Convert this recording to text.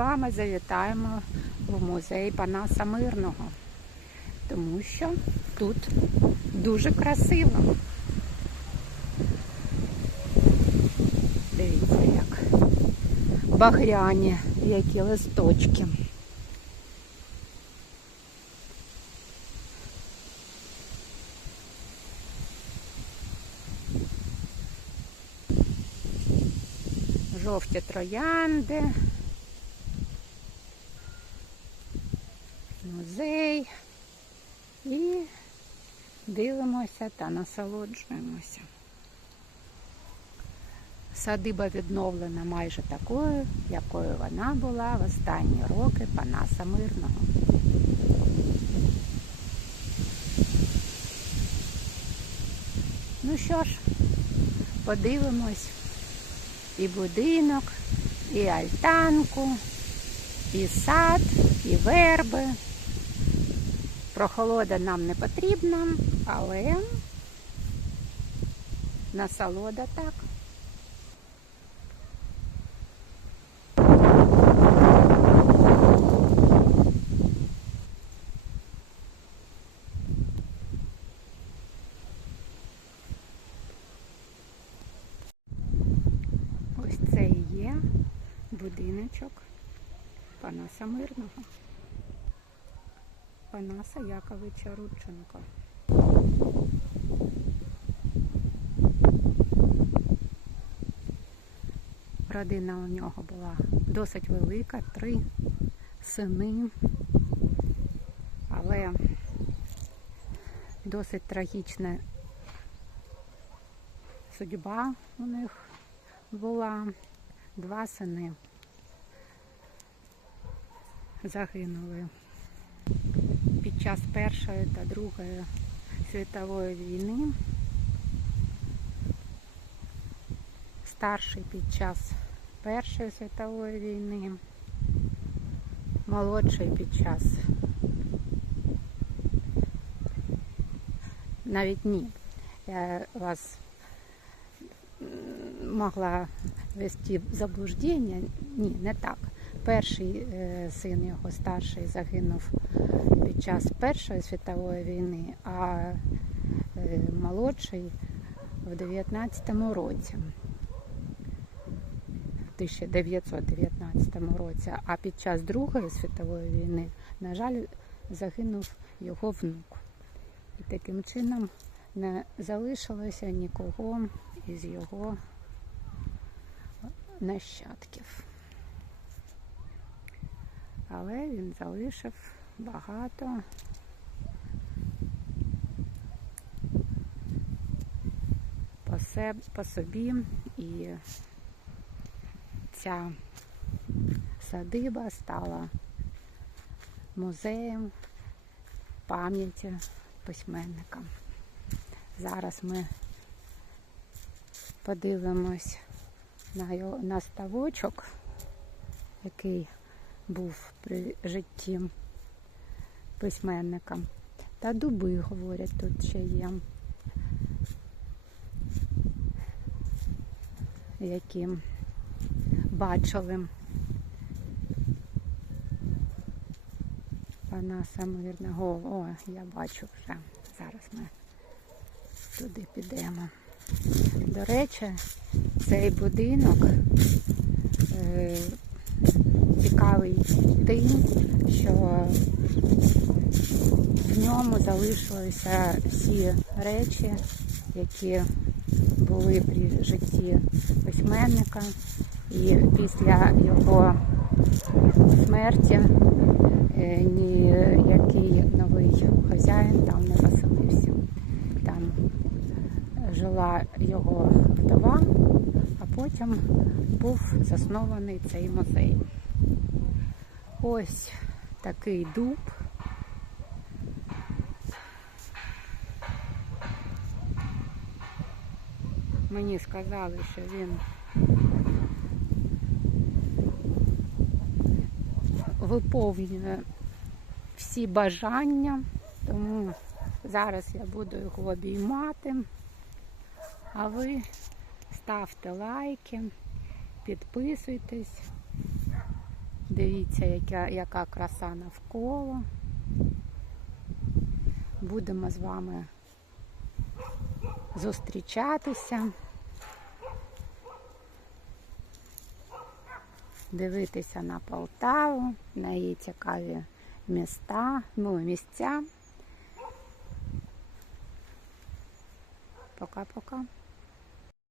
вами завітаємо в музей Панаса Мирного, тому що тут дуже красиво. Дивіться, як багряні, які листочки. Жовті троянди, музей і дивимося та насолоджуємося. Садиба відновлена майже такою, якою вона була в останні роки Панаса Мирного. Ну що ж, подивимось і будинок, і альтанку, і сад, і верби. Прохолода нам не потрібна, але насолода так. Ось це і є будиночок Панаса Мирного. Панаса Яковича Рудченка. Родина у нього була досить велика, три сини, але досить трагічна судьба у них була. Два сини загинули час Першої та Другої світової війни. Старший під час Першої світової війни, молодший під час навіть ні. Я вас могла вести в заблуждення. Ні, не так. Перший е, син його старший загинув під час Першої світової війни, а е, молодший в 19-му році. В 1919 році, а під час Другої світової війни, на жаль, загинув його внук. І таким чином не залишилося нікого із його нащадків. Але він залишив багато. По, себ, по собі. І ця садиба стала музеєм пам'яті письменника. Зараз ми подивимось на, його, на ставочок, який був при житті письменника. Та дуби, говорять, тут ще є, які бачили Панаса Мирного. О, я бачу вже. Зараз ми туди підемо. До речі, цей будинок е, цікавий тим, що в ньому залишилися всі речі, які були при житті письменника, і після його смерті е, ніякий новий хазяїн там не поселився. Там жила його вдова, а потім був заснований цей музей. Ось такий дуб. Мені сказали, що він виповнює всі бажання, тому зараз я буду його обіймати. А ви ставте лайки, підписуйтесь, Подивіться, яка, яка краса навколо. Будемо з вами зустрічатися, дивитися на Полтаву, на її цікаві міста, ну, місця. Пока-пока.